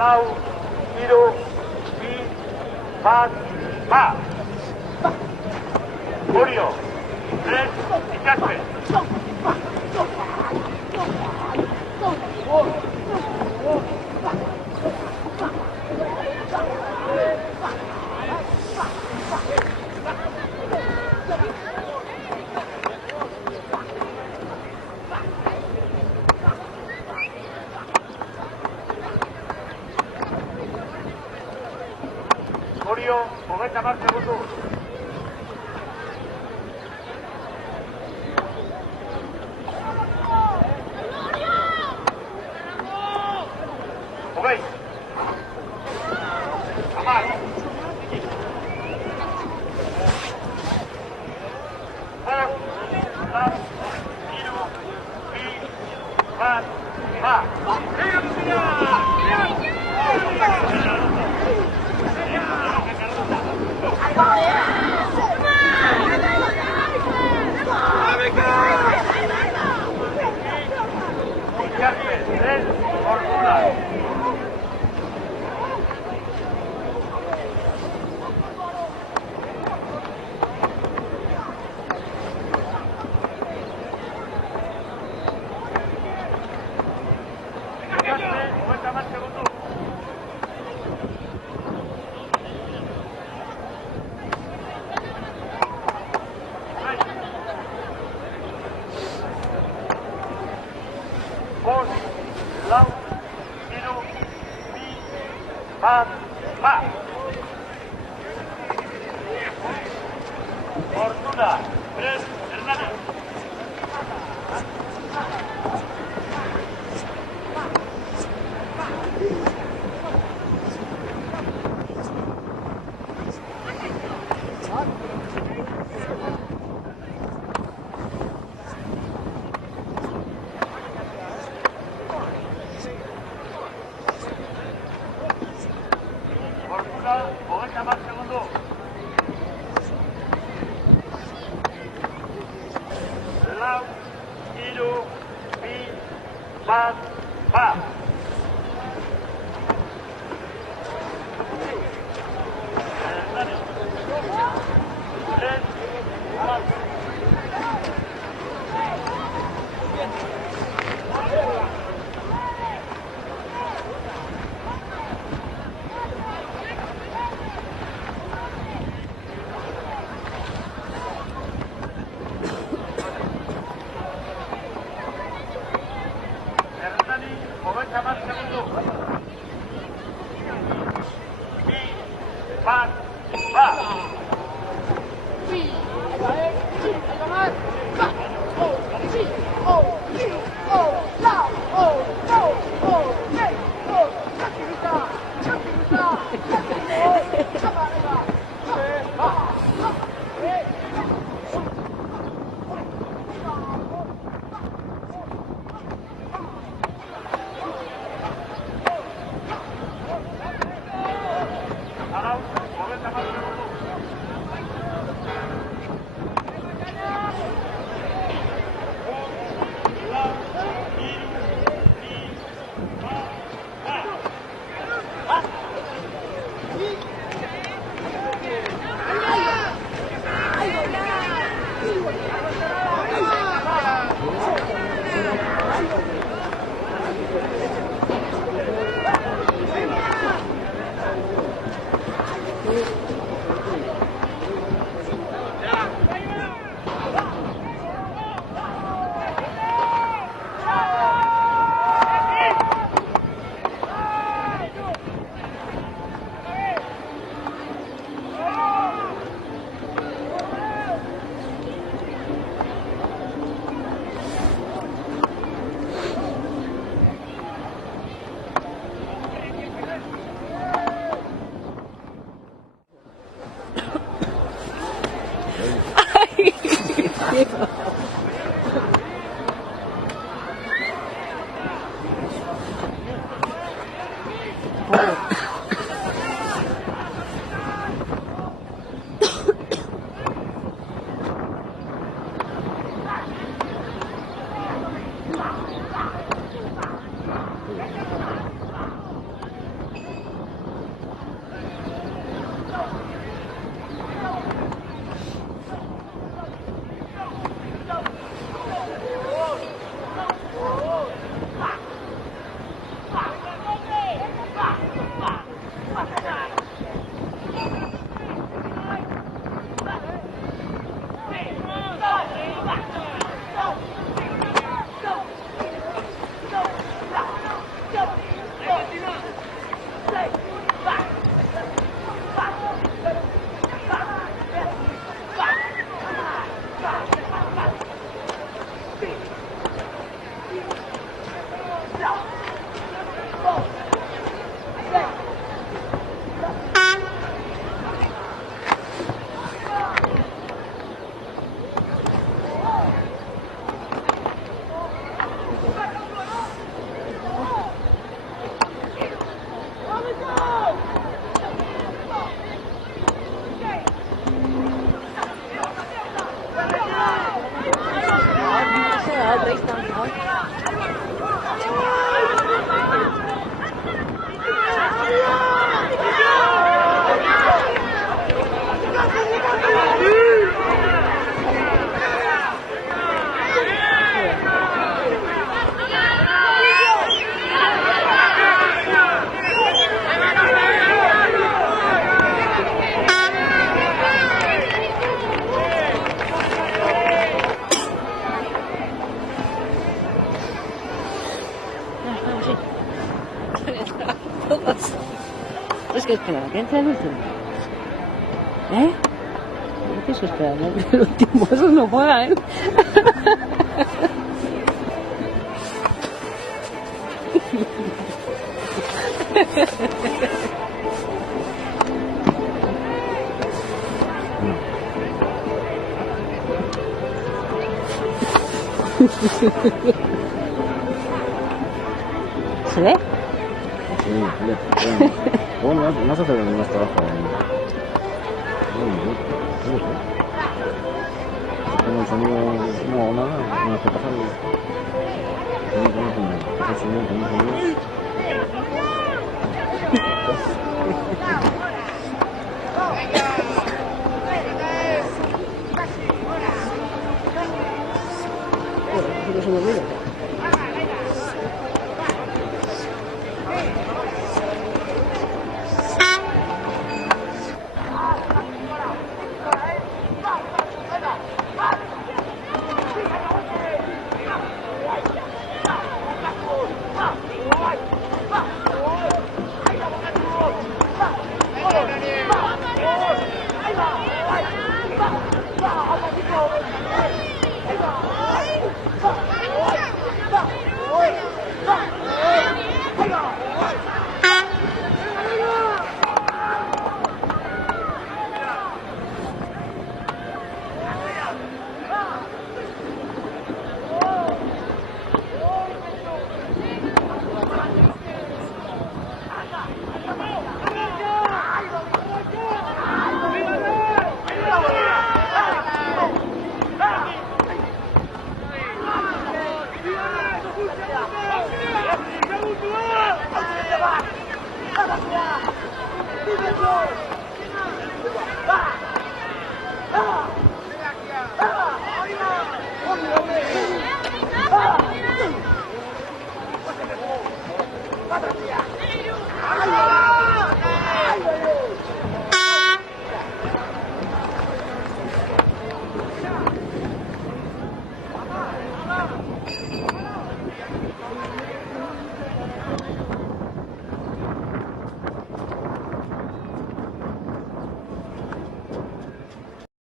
lau, hiru, bi, bat, bat. Orio, tres, ikaspen. Orio, 30 segundos. Hogei. Hamar. Bost, lau, hiru, bi, bat, bat. Ikaspen, tres, Fortuna. Ikaspen, 50 segundos. Bost, lau, hiru, bi, bat, bat. Fortuna, tres, Hernández. Fortuna, 30 segundos. Lau, hiru, bi, bat, bat. Hernández. Tres, bat. Hernani, 90 segundos. Bi, bat, bat. Sí. Todos. Es que espera, que entre el último. ¿Eh? No tienes que esperar, ¿no? El último, eso no juega, ¿eh? ¿Se ve? Sí, bueno, no se hace más trabajo. Tengo el sonido, no, nada, no hace pasar. El sonido. Eso se me olvida.